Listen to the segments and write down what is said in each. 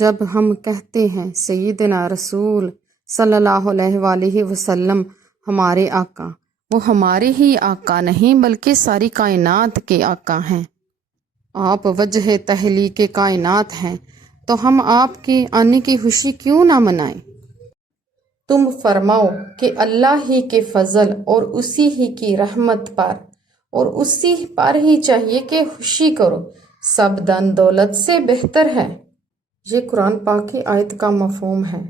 جب ہم کہتے ہیں سیدنا رسول صلی اللہ علیہ وآلہ وسلم ہمارے آقا، وہ ہمارے ہی آقا نہیں بلکہ ساری کائنات کے آقا ہیں۔ آپ وجہ تخلیق کائنات ہیں، تو ہم آپ کے آنے کی خوشی کیوں نہ منائیں؟ تم فرماؤ کہ اللہ ہی کے فضل اور اسی ہی کی رحمت پر اور اسی پر ہی چاہیے کہ خوشی کرو، سب دن دولت سے بہتر ہے۔ یہ قرآن پاک کی آیت کا مفہوم ہے،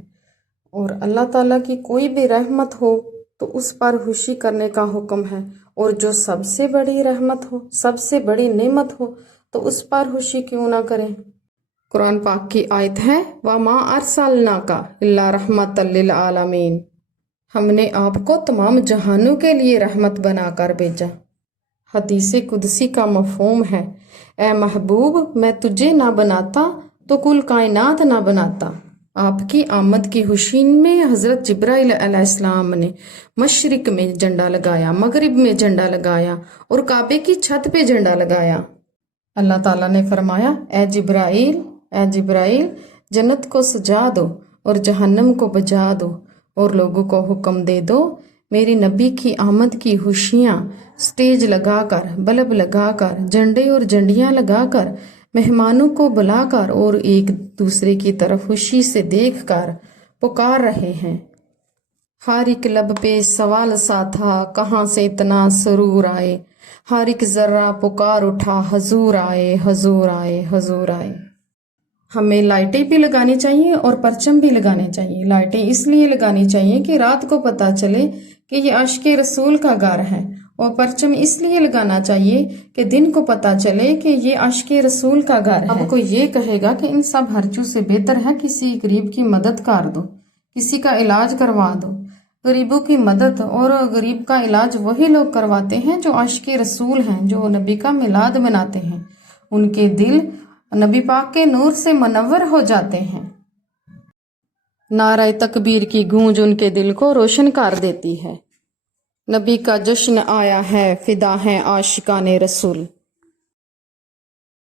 اور اللہ تعالیٰ کی کوئی بھی رحمت ہو تو اس پر خوشی کرنے کا حکم ہے، اور جو سب سے بڑی رحمت ہو، سب سے بڑی نعمت ہو تو اس پر خوشی کیوں نہ کریں؟ قرآن پاک کی آیت ہے وَمَا أَرْسَلْنَاكَ إِلَّا رَحْمَةً لِلْعَالَمِينَ، ہم نے آپ کو تمام جہانوں کے لیے رحمت بنا کر بھیجا۔ حدیث قدسی کا مفہوم ہے اے محبوب، میں تجھے نہ بناتا تو کل کائنات نہ بناتا۔ آپ کی آمد کی خوشی میں حضرت جبرائیل علیہ السلام نے مشرق میں جھنڈا لگایا، مغرب میں جھنڈا لگایا اور کعبے کی چھت پہ جھنڈا لگایا۔ اللہ تعالیٰ نے فرمایا اے جبرائیل جنت کو سجا دو اور جہنم کو بجا دو، اور لوگوں کو حکم دے دو میری نبی کی آمد کی خوشیاں سٹیج لگا کر، بلب لگا کر، جھنڈے اور جھنڈیاں لگا کر، مہمانوں کو بلا کر اور ایک دوسرے کی طرف خوشی سے دیکھ کر پکار رہے ہیں۔ ہر ایک لب پہ سوال سا تھا کہاں سے اتنا سرور آئے، ہر ایک ذرہ پکار اٹھا حضور آئے، حضور آئے، حضور آئے۔ ہمیں لائٹیں بھی لگانی چاہیے اور پرچم بھی لگانے چاہیے۔ لائٹیں اس لیے لگانی چاہیے کہ رات کو پتہ چلے کہ یہ عاشق رسول کا گھر ہے، اور پرچم اس لیے لگانا چاہیے کہ دن کو پتہ چلے کہ یہ عاشق رسول کا گھر ہے۔ اب کوئی یہ کہے گا کہ ان سب ہرچوں سے بہتر ہے کسی غریب کی مدد کر دو، کسی کا علاج کروا دو۔ غریبوں کی مدد اور غریب کا علاج وہی لوگ کرواتے ہیں جو عاشق رسول ہیں، جو نبی کا میلاد مناتے ہیں۔ ان کے دل نبی پاک کے نور سے منور ہو جاتے ہیں۔ نعرہ تکبیر کی گونج ان کے دل کو روشن کر دیتی ہے۔ نبی کا جشن آیا ہے، فدا ہیں عاشقان رسول۔